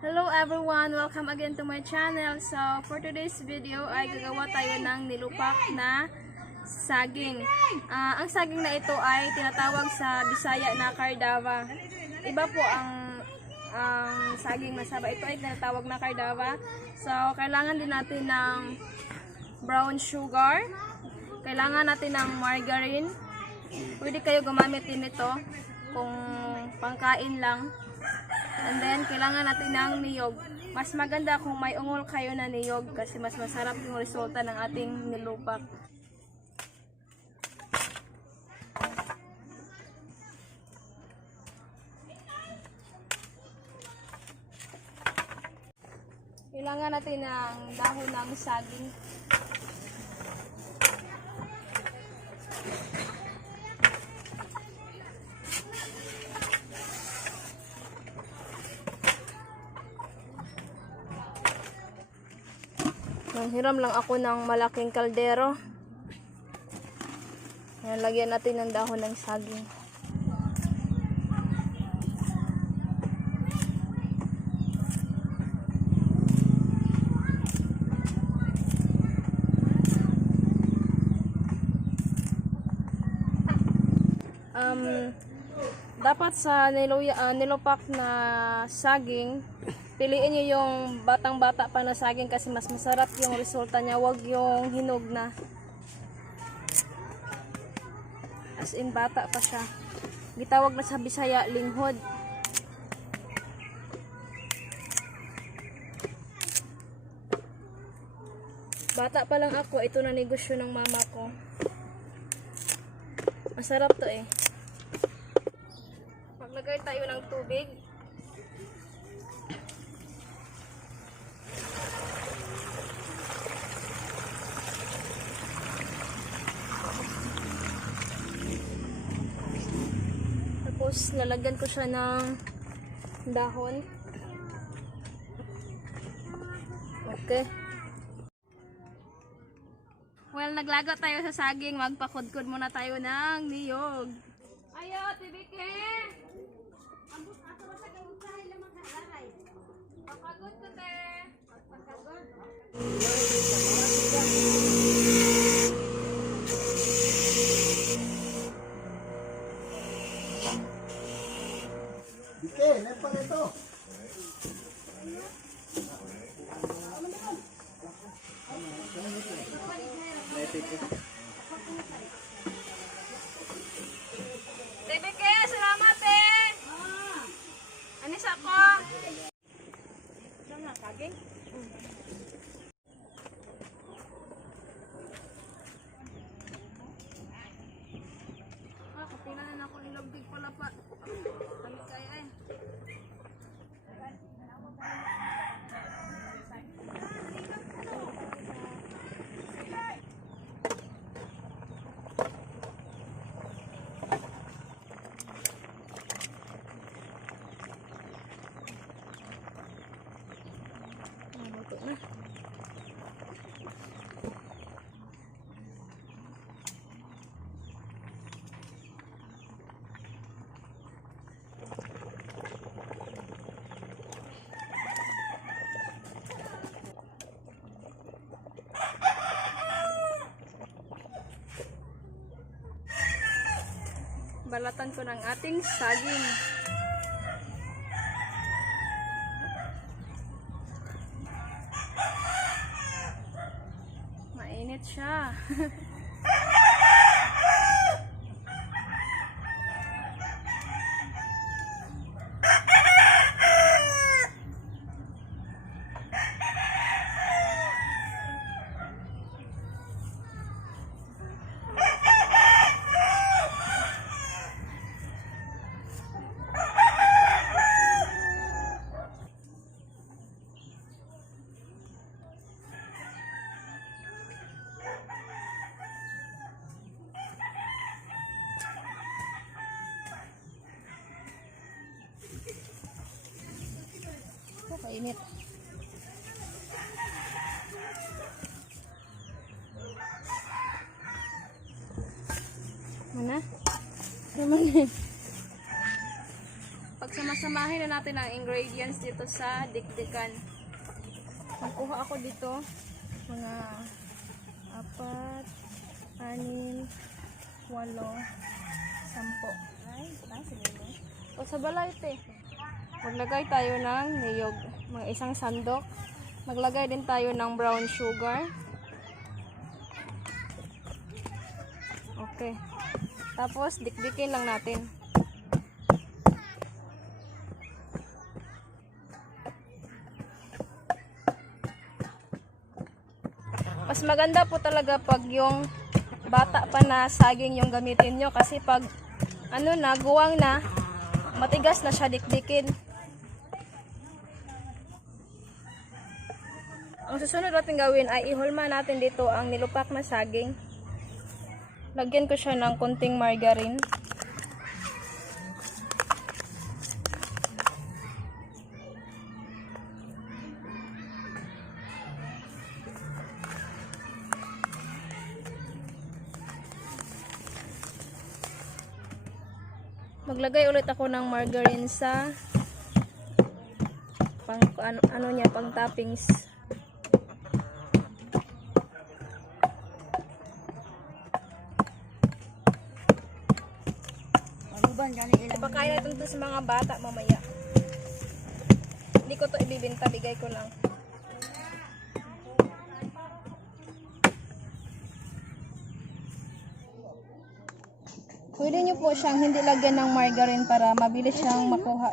Hello everyone! Welcome again to my channel. So, for today's video ay gagawa tayo ng nilupak na saging. Ang saging na ito ay tinatawag sa Bisaya na Cardava. Iba po ang saging na saba. Ito ay tinatawag na Cardava. So, kailangan din natin ng brown sugar. Kailangan natin ng margarine. Pwede kayo gumamit din ito kung pangkain lang. And then, kailangan natin ng niyog. Mas maganda kung may ungol kayo na niyog kasi mas masarap yung resulta ng ating nilupak. Kailangan natin ng dahon ng saging. Nanghiram lang ako ng malaking kaldero. Ayan, lagyan natin ng dahon ng saging. Dapat sa nilupak na saging, piliin nyo yung batang-bata pa na saging kasi mas masarap yung resulta niya. Huwag yung hinog na. As in, bata pa siya. Gitawag na sa Bisaya, linghod. Bata pa lang ako, ito na negosyo ng mama ko. Masarap to eh. Maglagay tayo ng tubig. Tapos lalagyan ko siya ng dahon. Okay. Well, naglaga tayo sa saging. Magpakudkod muna tayo ng niyog. Ayo, tibike! Pakagod ko, te! Pakagod. Dike, lepas itu. Tibike, salamat eh! Anis ako! Saan nga, saging? Kapinahan ako nilagdig pala pa. Kami kaya eh. Ito na. Balatan ko ng ating saging. Mainit siya. Kainit. Mana? Mana? Pag Sama-samahin na natin ang ingredients dito sa dikdikan. Magkuha ako dito mga 4, 6, 8, 10. O sa balay ito. Maglagay tayo ng niyog, mga isang sandok. Maglagay din tayo ng brown sugar. Okay. Tapos dikdikin lang natin. Mas maganda po talaga pag yung bata pa na saging yung gamitin nyo, kasi pag ano na, guwang na, matigas na siya dikdikin. Ang susunod natin gawin ay ihulma natin dito ang nilupak na saging. Lagyan ko siya ng konting margarine. Maglagay ulit ako ng margarine sa pang toppings. Ipakain natin ito sa mga bata mamaya. Hindi ko to ibibenta, bigay ko lang. Pwede nyo po siyang hindi lagyan ng margarine para mabilis siyang makuha.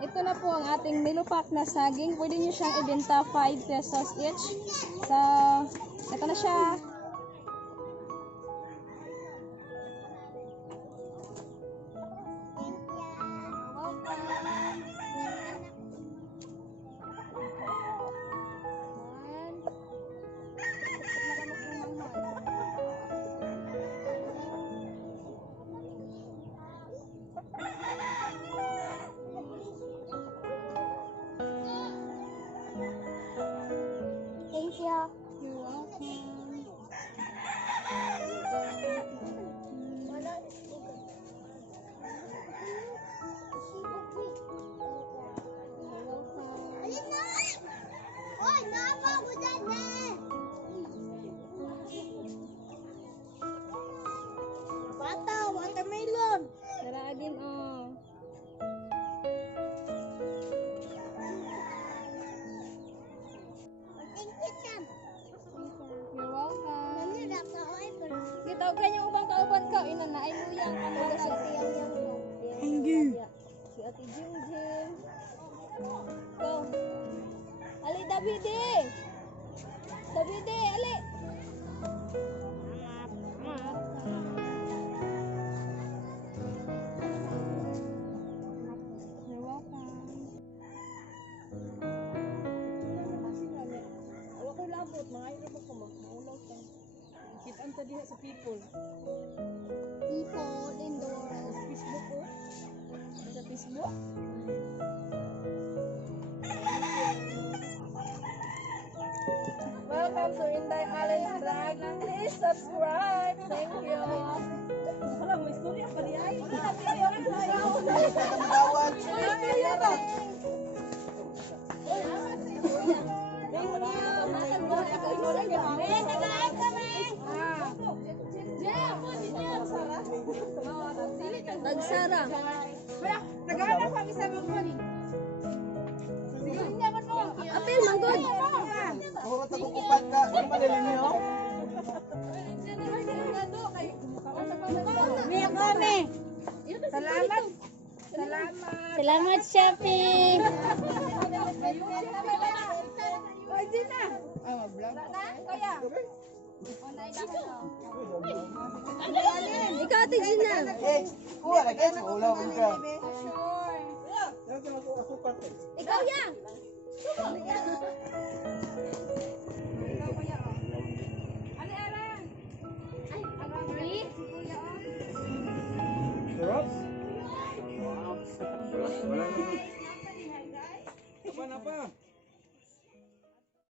Ito na po ang ating nilupak na saging. Pwede nyo siyang ibenta 5 pesos each. So, ito na siya. Thank you. You're welcome. Watermelon. Tara din, oh. You're welcome. Kita ka yung ubang kauban ka. Ina na ay luyang ka mo sa tiyang mo. Thank you. Si Ate Jim Jim. Go. Ali Davide. Davide, ali. You're welcome. Wala ko labot, mga ilabot ko maulaw ka. Kitaan ta diha sa people. People in the world. Sa Facebook ko. Sa Facebook. Welcome to Inday Allen's Vlog. Please subscribe. Thank you. Wala mo istorya pa di ay. Tagsara. Naghanap kami sa mga ni. Apil, manggod. Puro tagukupan ka. Ano ba nila niyo? Miya kami. Salamat. Salamat, Shopee. Oy, di na. Kaya. Ikaw, Ate Gina. Eh, kuha na guys. Ulaw ka. Ikaw, yang. Sarap? Apa?